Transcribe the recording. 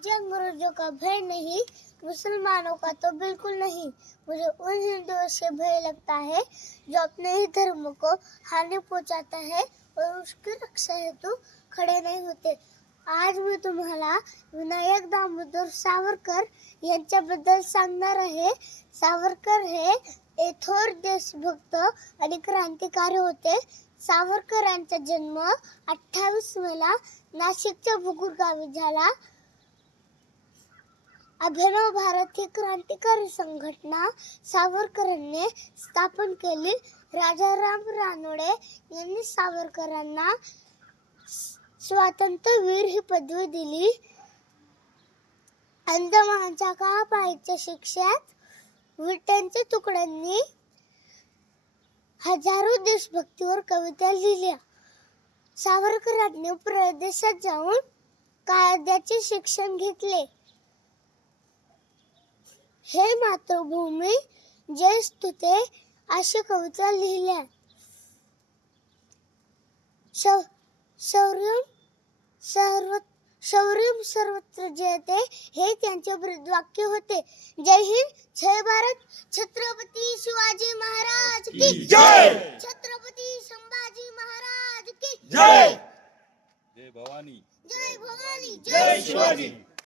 मुझे अंग्रेजों का भय नहीं, मुसलमानों का तो बिल्कुल नहीं। मुझे उन हिंदुओं से भय लगता है जो अपने ही धर्म को हानि पहुंचाता है और उसकी रक्षा हेतु खड़े नहीं होते। आज मी तुम्हाला विनायक दामोदर सावरकर यांच्याबद्दल सांगणार आहे। सावरकर हे थोर देशभक्त आणि क्रांतिकारी होते। सावरकरांचा जन्म 28 मेला नाशिकच्या बुगुर गावी झाला। अभिनव भारत ही क्रांतिकारी संघटना सावरकरांनी स्थापन केली। राजाराम रानडे यांनी सावरकरांना स्वातंत्र्यवीर ही पदवी दिली। अंदमानच्या काळापाळीच्या शिक्षेत विट्यांच्या तुकड्यांनी हजारो देशभक्तीवर कविता लिहिल्या। सावरकरांनी परदेशात जाऊन कायद्याचे शिक्षण घेतले। हे मातृभूमी जय स्तुते अशी कविता लिहिल्या। शौर्य सर्वत्र जयते हे त्यांचे ब्रीदवाक्य होते। जय हिंद, जय भारत, छत्रपती शिवाजी महाराज की जय, छत्रपती संभाजी महाराज की जय, जय भवानी, जय भवानी, जय शिवाजी।